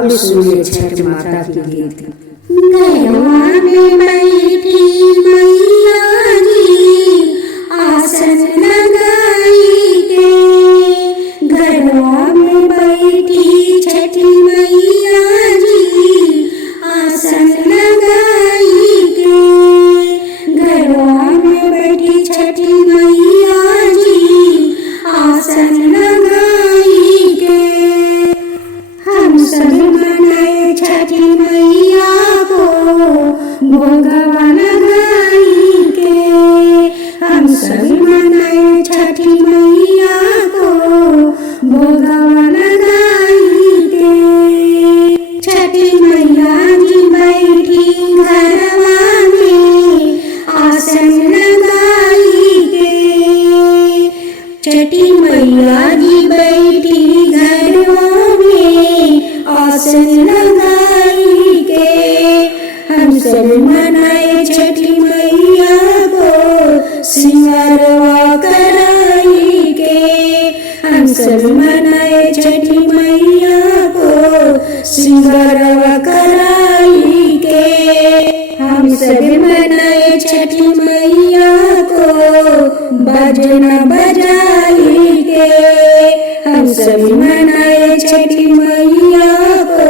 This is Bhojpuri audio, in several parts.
अब सुनिए छठ माता की गीत। गरवा में बैठी मैया जी आसन लगाई के, गरवा में बैठी छठी मैया जी आसन लगाई के, गरवा में बैठी छठी मैया जी आसन लगाई के। हम सब मनाए छठी मैया को भोगवा लगाई के, हम सब मनाए छठी मैया को भोगवा लगाई के। छठी मैया जी बैठी घरवा में आसन लगाई के, छठी मैया जी बैठी घरवा में आसन लगाई के। हम सब मनाए छठी मैया को सिंगारवा कराई के, हम सब मनाए छठी मैया को सिंगारवा कराई के। हम सब मनाए छठी मैया को बजना बजाई के, हम सब मनाए छठी मैया को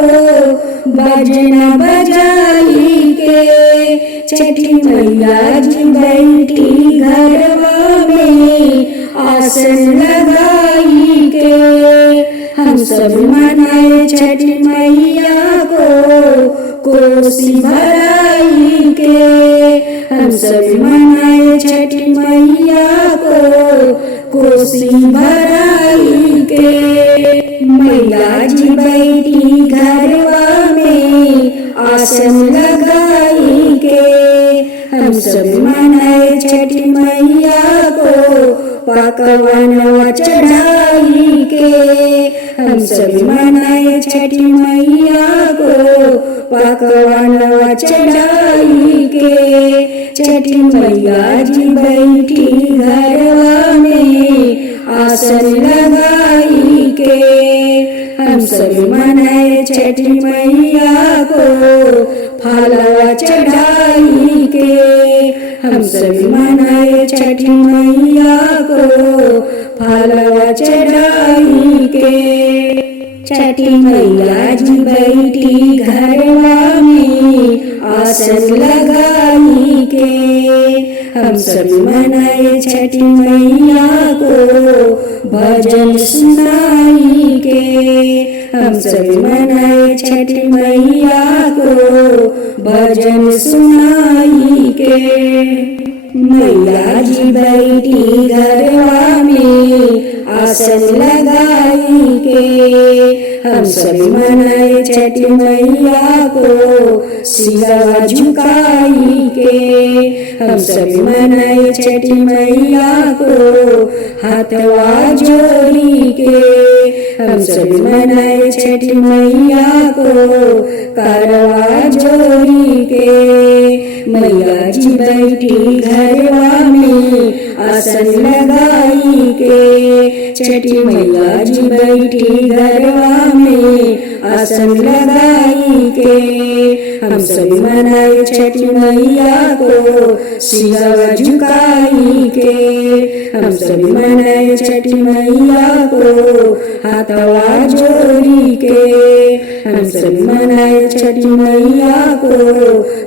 बजना बजाई के। छठी मैया जी बैठी घरवा में आसन लगाई के, हम सब मनाए छठी मैया को कोसी भराई के, हम सब मनाए छठी मैया को कोसी भराई के। मैया जी बैठी घरवा में आसन लगाई के, हम सब मनाए छठी मैया को पकवानवा चढ़ाई के, हम सब मनाए छठी मैया को पकवानवा चढ़ाई के। छठी मैया जी बैठी घरवा में आसन लगाई के, हम सब मनाए छठी मैया को फलवा चढ़ाई के, हम सब मनाए छठी मैया को फलवा चढ़ाई के। छठी मैया जी बैठी घरवा में आसन लगाई के, हम सब मनाए छठी मैया को भजन सुनाई के, हम सब मनाए छठी मैया को भजन सुनाई के। मैया जी बैठी घरवा में आसन लगाई के, हम सब मनाए छठी मैया को सिरवा झुकाई के, हम सब मनाए छठी मैया को हाथवा जोड़ी के, हम सब मनाए छठी मैया को करवा जोड़ी के। मैया जी बैठी घरवा में आसन लगाई के, छठी मैया जी बैठी घरवा में आसन लगाई के, हम सब मनाए छठी मैया को सिरवा झुकाई के, हम सब मनाए छठी मैया को हाथवा जोड़ी के, हम सब मनाए छठी मैया को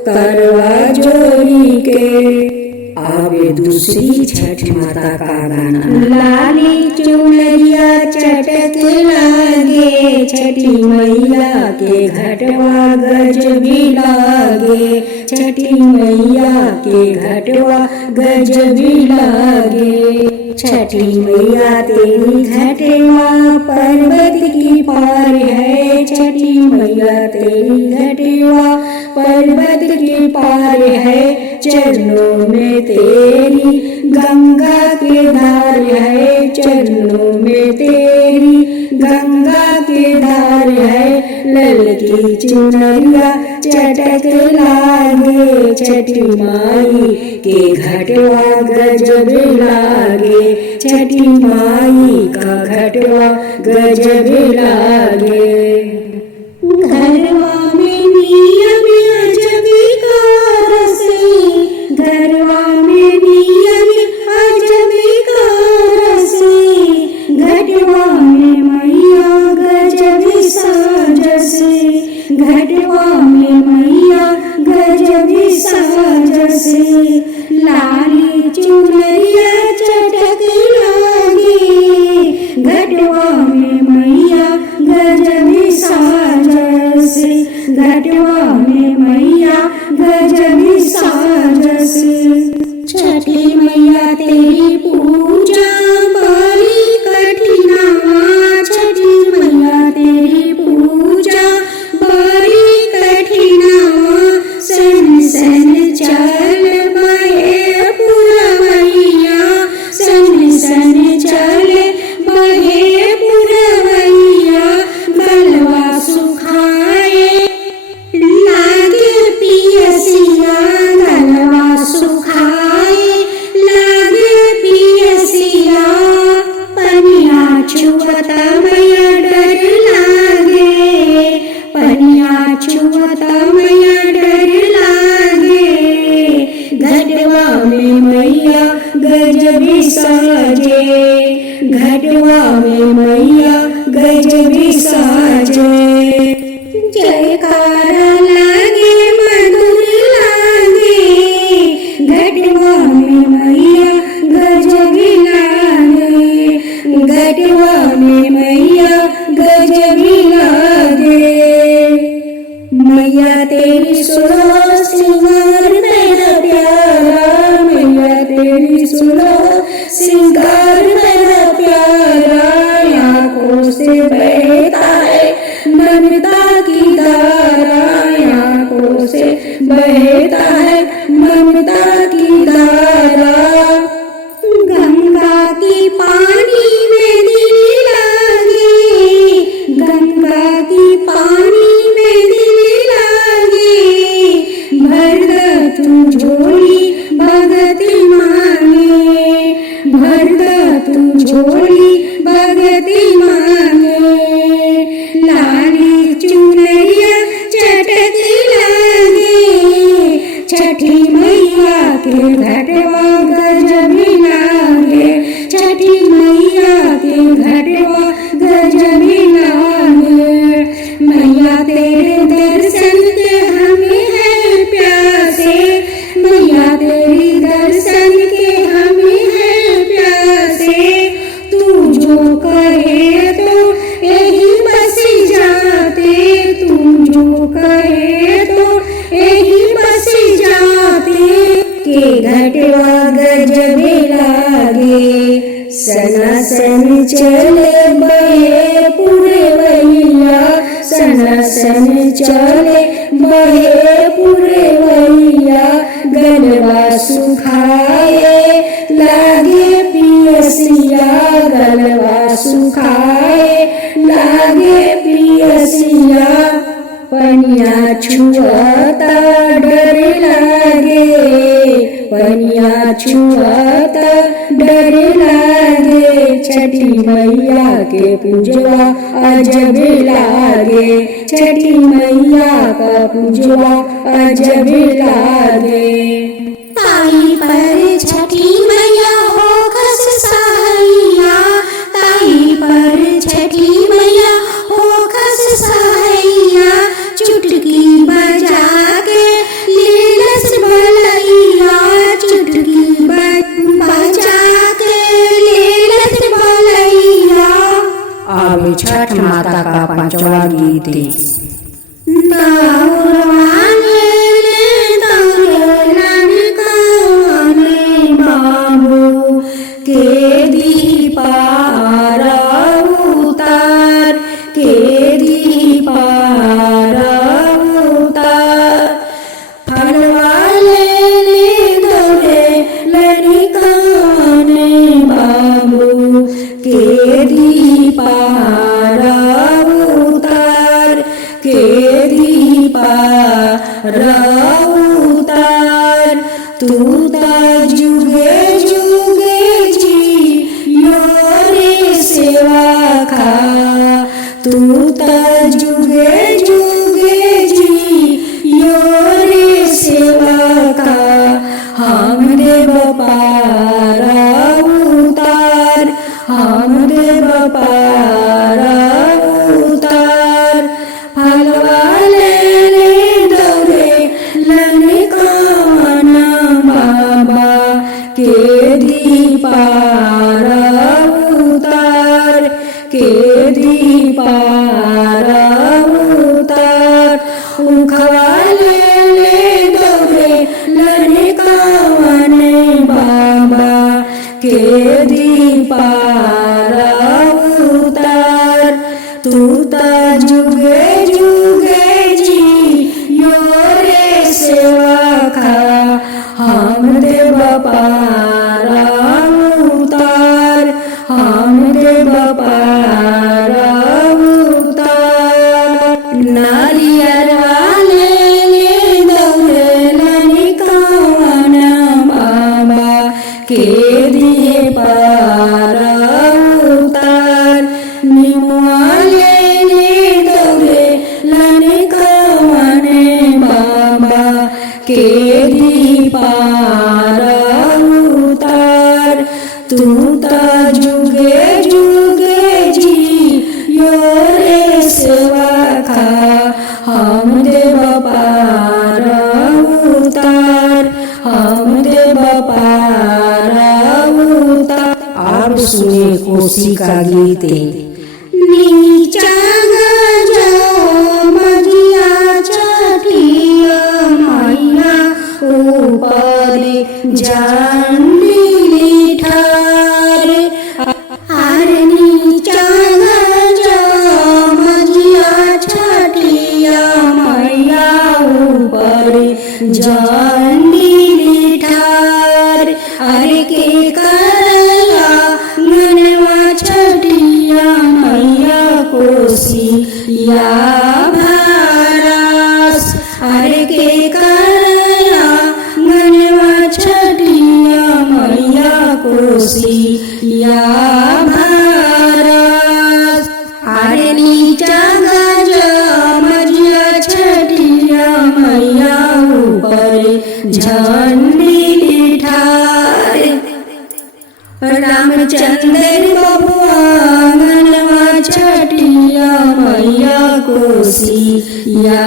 करवा जोड़ी के। आगे दूसरी छठ माता का गाना। लाली चुनरिया चटक लागे, छठी मैया के घटवा गज भी लागे, छठी मैया के घटवा गज भी लागे। छठी मैया तेरी घटवा पर्वत की पार है, छठी मैया तेरी घटवा पर्वत की पार है। चरणों में तेरी गंगा के धार है, चरणों में तेरी गंगा के धार है। ललकी चुनरिया चटक लागे, छठी माई के घटवा गजब लागे, छठी माई का घटवा गजब लागे। घरवा में नियम अजब कारसे, घरवा में नियम अजब कारसे, घटवा में मैया गजब साजसे, घटवा में मैया गजब साजसे, लाली चुनरिया चटक लागे, घटवा में मैया गजब साजसे, घटवा में मैया गजब साजसे। छठी मैया तेरी पूजा बड़ी कठिनवा, छठी मैया तेरी पूजा बड़ी कठिनवा, सन सन चल बहे पुरवैया, सन सन चल बहे पुरवैया, गलवा सुखाए लागे पियसिया, गलवा सुखाए लागे पियसिया, पनिया छुअत मैया डर लागे, पनिया छुअत मैया डर लागे, घटवा में मैया गजब साजे, घटवा में मैया गजब साजे। जयकारा लागे मधुर लागे, घटवा में मैया गजब लागे, घटवा में मैया गजब लागे। मैया तेरी सुनो सिंगार मेरा प्यारा, मैया तेरी सुनो सिंगार मेरा प्यारा, आँखों से बहता है ममता की धारा, आँखों से बहता है ममता की धारा, गंगा की पानी में दिल लागे, गंगा की पानी में दिल लागे, भर द तू झोली भगति मांगे, भर द तू झोली भगति मांगे, लाली चुनरिया चटक लागे, छठी मैया के घटवा गजब लागे, छठी मैया के घटवा गजब लागे। मैया तेरे दर्शन के हमें है प्यासे, मैया तेरी दर्शन के हमें है प्यासे, तू जो कहे तो यही बस जाते, तू जो कहे तो यही बस जाते, के घटवा गजब लागे, सनासन चले बहे पुरवैया, सनासन चले बहे पुरवैया, गलवा सुखाए लागे पियसिया, गलवा सुखाए लागे पियसिया, पनिया छुअता डर लागे, पनिया छुअता डर लागे, छठी मैया के पूजवा अजब लागे, छठी मैया का पूजवा अजब लागे। ताई पर छठी मैया हो खस सहाइया, ताई पर छठी मैया हो खस सहाइया, चुटकी बजा के लीलस भलैया, चुटकी बजा के लीलस भलैया। अब छठ माता का पांचवा गीत। बाबू के दीपारा उतार, के दीपारा उतार, फलवा लेने दौड़े लड़काने बाबू के दीपारा उतार, के दीपारा उतार, तू ता जुगे जुगे जी योरे सेवा खा, तू ता जुगे जुगे हम देव पार उतार फलवाले दौरे लने काना बाबा के दी पार उतार के दी पार उतार उखवाले दौरे लने काने बाबा के दी पार उतार तू ता जुगे जुगे जी योरे सेवा खा हम देव पार उतार हम देव पार उतार नारियर वाले दौरे लनिकावन बाबा के दिए पार उतार निमुआले दौरे लनिकावन बाबा के दी पार उतार तू ता जुगे जुगे जी योरे सेवा खा हम देव पार उतार हम देव पार उतार। आप सुने कोसी का गीते। नीचा गजो मजिया चटिया मैया ऊपर जानी ठार आर नीचा गजो मजिया चटिया मैया ऊपर जानी ठार अरे के करया मनवा छटिया मैया कोसी या भरास अरे के करया मनवा छटिया मैया कोसी या भरास अरे नीचा गज मजिया छटिया मैया ऊपर झंडी ठार रामचंद्र बबुआ मनवा छटिया मैया कोसी या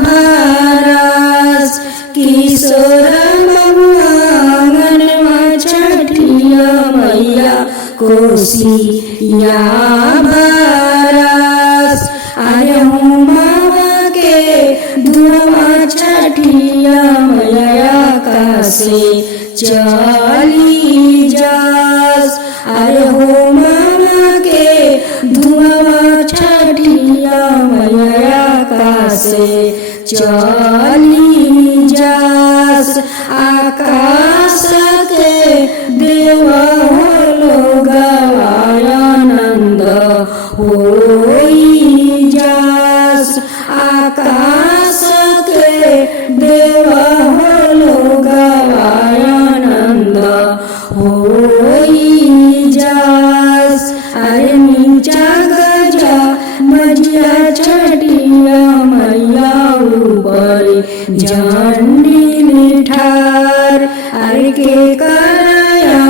भरास किशोर बबुआ मनवा छटिया मैया कोसी या भरास आय मावा के धुआ छटिया मैया कासे चली जास अरे हो मामा के धुआ छटिया मैया कासे चली जास आकाश के देवा लोग आनंद होई जास आकाश के देवा लोग आनंद होई जास अरे नीचा गजा मजिया छटिया मैया ऊपर झंडी ठार अरे के करया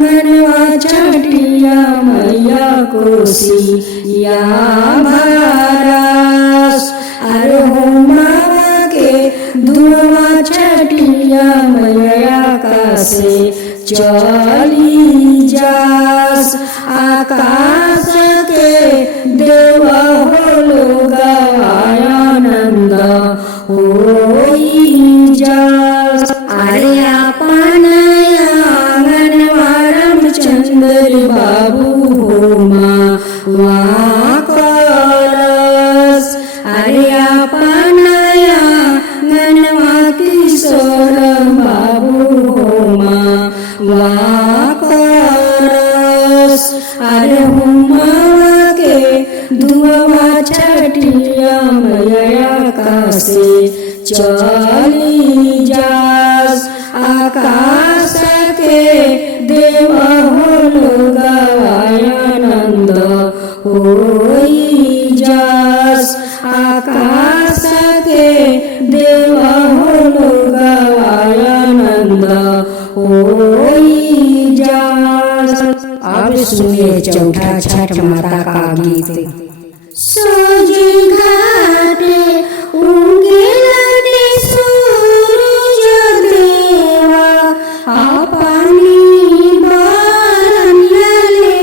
मनवा छटिया मैया कोसी या भरास अरे हो मावा के धुआ छटिया मैया कासे चली जास आकाश के देवा लोग आनंद होई जास अरे अपन आंगनवा रामचंद्र बाबू होमा वहाँ करस अरे अपन आंगनवा किशोर बाबू होमा वहाँ करस अरे हुमा के धुआ छटिया मैया कासे चली जास आकाश के देवा लोग आनंद होई जास आकाश के देवा लोग आनंद होई जास। अब सुनिए चौथा छठ माता का गीत। सोजे घाटे उगेलने सूरज देवा, अपनी बरनिया ले,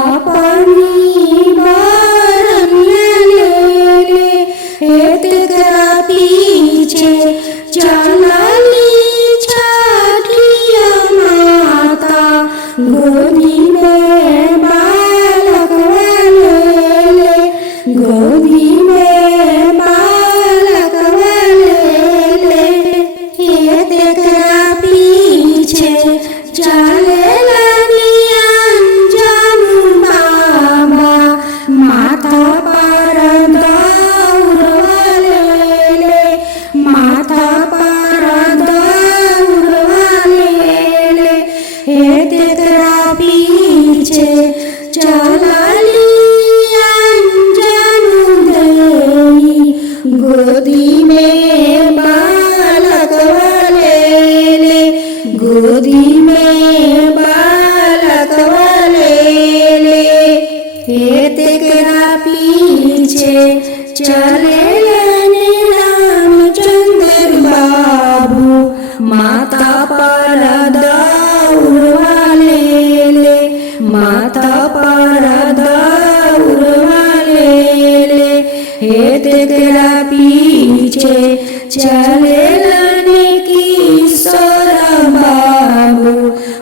अपनी बरनिया ले, एकरा पीछे चलली छठिया माता, गोदी में बालक वाले, गोदी में बालक वाले, ये देखरा पीछे चले अंजन बाबा, माथा पर दौड़ वाले, माथा पर दौड़ वाले, ये देखरा पीछे चलली अंजन देई, गोदी में बालक वाले, गोदी में बालक वाले, ये देखरा पीछे चले रामचंद्र बाबू, माता पर दौड़ वाले, माता पर दौड़ वाले, हे तेरा पीछे चले किशोर बाबू,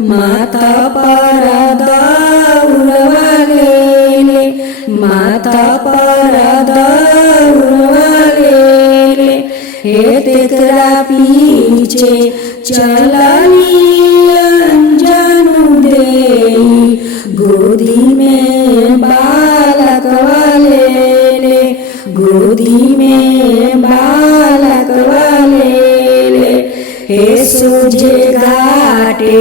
माता पर दौड़ वाले, माता पर दौड़ वाले, हे तेरा पीछे चलली अंजन देई, गोदी में बालक वाले, गोदी में बालक वाले, हे सोझे घाटे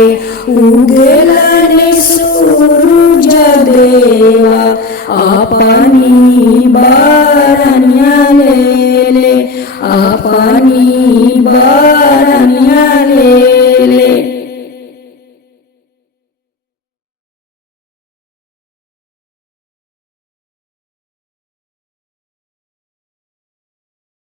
उगेलने सूरज देवा, अपनी बरनिया ले, अपनी